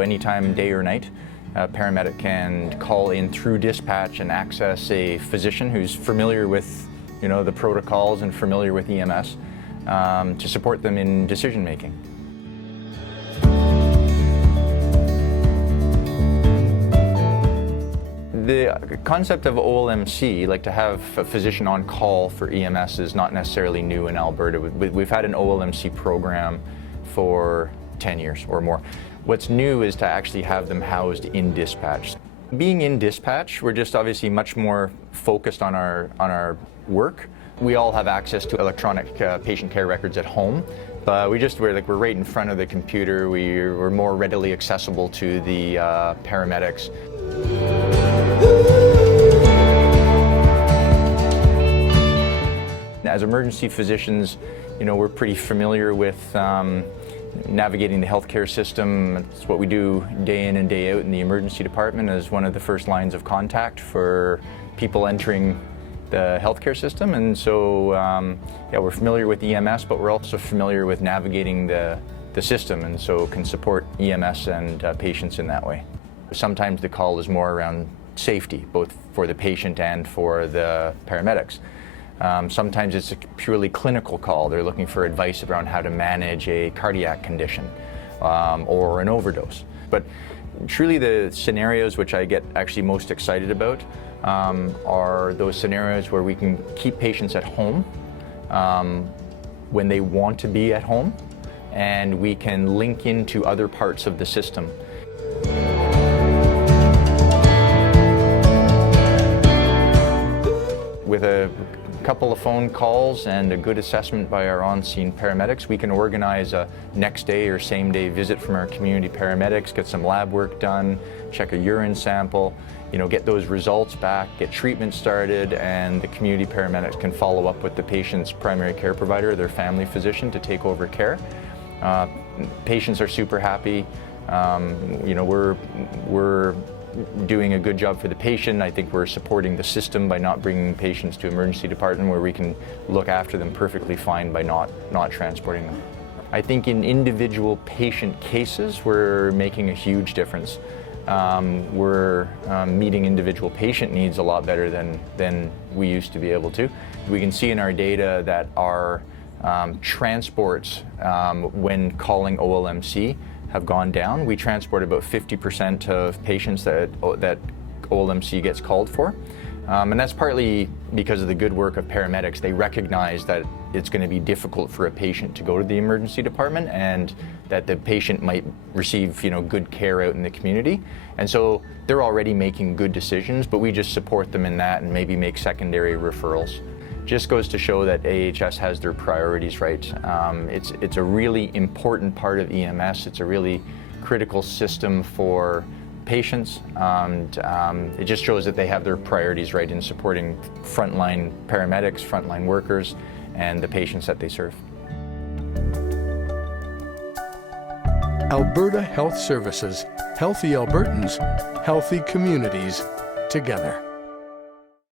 Anytime, day or night, a paramedic can call in through dispatch and access a physician who's familiar with, the protocols and familiar with EMS to support them in decision making. The concept of Olmc, like to have a physician on call for EMS, is not necessarily new in Alberta. We've had an Olmc program for 10 years or more. What's new is to actually have them housed in dispatch. Being in dispatch, we're just obviously much more focused on our work. We all have access to electronic patient care records at home, but we're right in front of the computer. We're more readily accessible to the paramedics. As emergency physicians, we're pretty familiar with navigating the healthcare system. It's what we do day in and day out in the emergency department as one of the first lines of contact for people entering the healthcare system. And so, we're familiar with EMS, but we're also familiar with navigating the system, and so can support EMS and patients in that way. Sometimes the call is more around safety, both for the patient and for the paramedics. Sometimes it's a purely clinical call. They're looking for advice around how to manage a cardiac condition or an overdose. But truly the scenarios which I get actually most excited about are those scenarios where we can keep patients at home when they want to be at home, and we can link into other parts of the system. With a couple of phone calls and a good assessment by our on-scene paramedics, we can organize a next day or same day visit from our community paramedics, get some lab work done, check a urine sample, get those results back, get treatment started, and the community paramedics can follow up with the patient's primary care provider, their family physician, to take over care. Patients are super happy. We're doing a good job for the patient. I think we're supporting the system by not bringing patients to emergency department, where we can look after them perfectly fine by not transporting them. I think in individual patient cases, we're making a huge difference. We're meeting individual patient needs a lot better than we used to be able to. We can see in our data that our transports when calling Olmc have gone down. We transport about 50% of patients that Olmc gets called for. And that's partly because of the good work of paramedics. They recognize that it's going to be difficult for a patient to go to the emergency department, and that the patient might receive good care out in the community. And so they're already making good decisions, but we just support them in that and maybe make secondary referrals. Just goes to show that AHS has their priorities right. It's a really important part of EMS. It's a really critical system for patients, and it just shows that they have their priorities right in supporting frontline paramedics, frontline workers, and the patients that they serve. Alberta Health Services, healthy Albertans, healthy communities together.